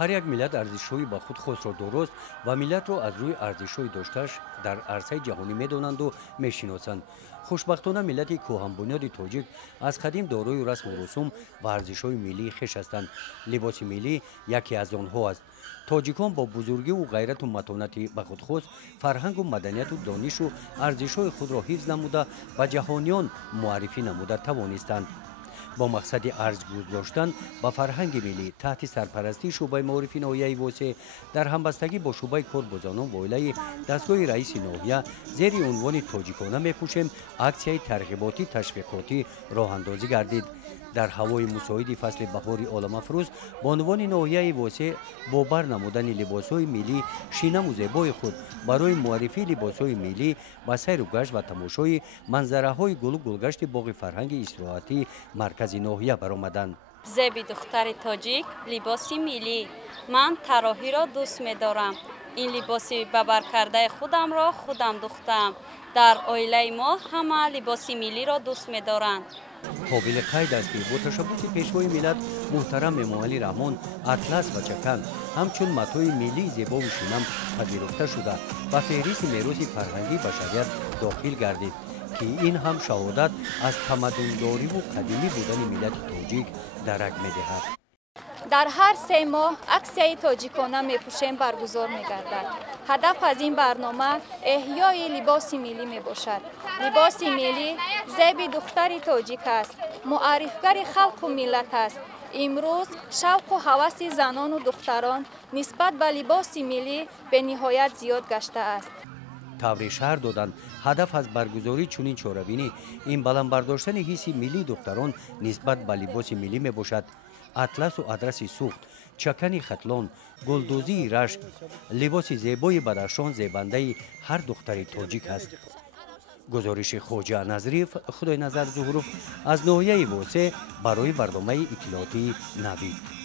هر یک ملت ارزش‌های با خود خاص را درست و ملت را از روی ارزش‌های داشته‌اش در عرصه جهانی می‌دانند و می‌شناسند. خوشبختانه ملت کهن بنیاد تاجیک از قدیم دارای رسم و رسوم و ارزش‌های ملی خویش هستند. لباس ملی یکی از آنها است. تاجیکان با بزرگی و غیرت و متانت به خود خاص فرهنگ و مدنیت و دانش و ارزش‌های خود را حفظ نموده و جهانیان معرفی نموده توانستند. با مقصد ارز گذاشتن به فرهنگ ملی تحت سرپرستی شعبه معارف ناحیه واسه در همبستگی با شعبه کارگزاران و عالی دستگاه رئیس ناحیه زیر عنوان تاجیکانه میپوشیم اکسیای ترغیباتی تشویقاتی راه اندازی گردید. در هوای مساعد فصل بهار عالم افروز با عنوان ناحیه واسه با بر نمودن لباس‌های ملی شینم و زیبای خود برای معرفی لباس‌های ملی و سیر و گشت و تماشای منظره‌های گل و گلگشت باغ فرهنگ استراحتی مرکز ناحیه برآمدند. زیبی دختر تاجیک لباسی ملی من طراحی را دوست می‌دارم. این لباسی ببر کرده خودم را خودم دوختم. در عائله ما همه لباسی ملی را دوست می‌دارند. قابل قید است که با تشبوس پیشوای ملت محترم امام رحمان اطلس و چکن همچون متاع ملی زیبا و شینم پذیرفته شده و فهرست میراث فرهنگی بشریت داخل گردید که این هم شهادت از تمدن‌داری و قدیمی بودن ملت تاجیک درک می‌دهد. در هر 3 ماه اکسیای تاجیکانه میپوشیم برگزار میگردد. هدف از این برنامه احیای لباس ملی میباشد. لباس ملی زیب دختر تاجیک است. معرفگر خلق و ملت است. امروز شوق و هوس زنان و دختران نسبت به لباس ملی به نهایت زیاد گشته است. طور شهر دادند هدف از برگزاری چنین چاره‌بینی این بلند برداشتن حس ملی دختران نسبت به لباس ملی میباشد. اطلس و ادرس سوخت، چکن ختلان، گلدوزی رشک، لباس زیبای بدخشان زیبنده هر دختر تاجیک است. گزارش خواجه نظریف خدای نظر ظهروف از ناحیه واسه برای برنامه اطلاعاتی نوید.